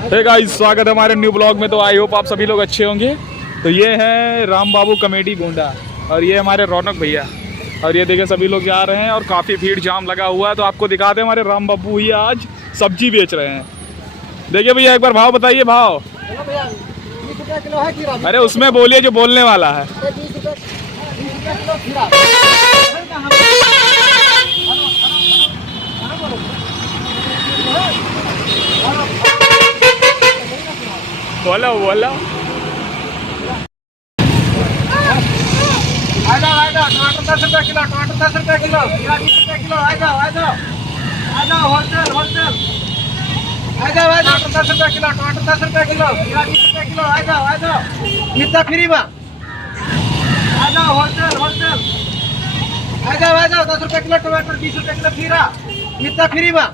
Hey guys, स्वागत है हमारे न्यू ब्लॉग में। तो आई होप आप सभी लोग अच्छे होंगे। तो ये है राम बाबू कॉमेडी गोंडा और ये हमारे रौनक भैया और ये देखिए सभी लोग जा रहे हैं और काफ़ी भीड़ जाम लगा हुआ है। तो आपको दिखा दें, हमारे राम बाबू भैया आज सब्जी बेच रहे हैं। देखिए भैया, एक बार भाव बताइए। भाव अरे उसमें बोलिए जो बोलने वाला है। बोलो बोलो। टमाटर 10 रुपये किलो, टमाटर 10 रुपये किलो, 20 रुपये किलो। आ जाओ होलसेल होलसेल। आ जाओ टमाटर 10 रुपये किलो, टमाटर 10 रुपये किलो, 20 रुपये किलो। आ जाओ कितना फ्री में। आ जाओ होलसेल होलसेल। आ जाओ 10 रुपये किलो टमाटर, 20 रुपये किलो खीरा, कितना फ्री में।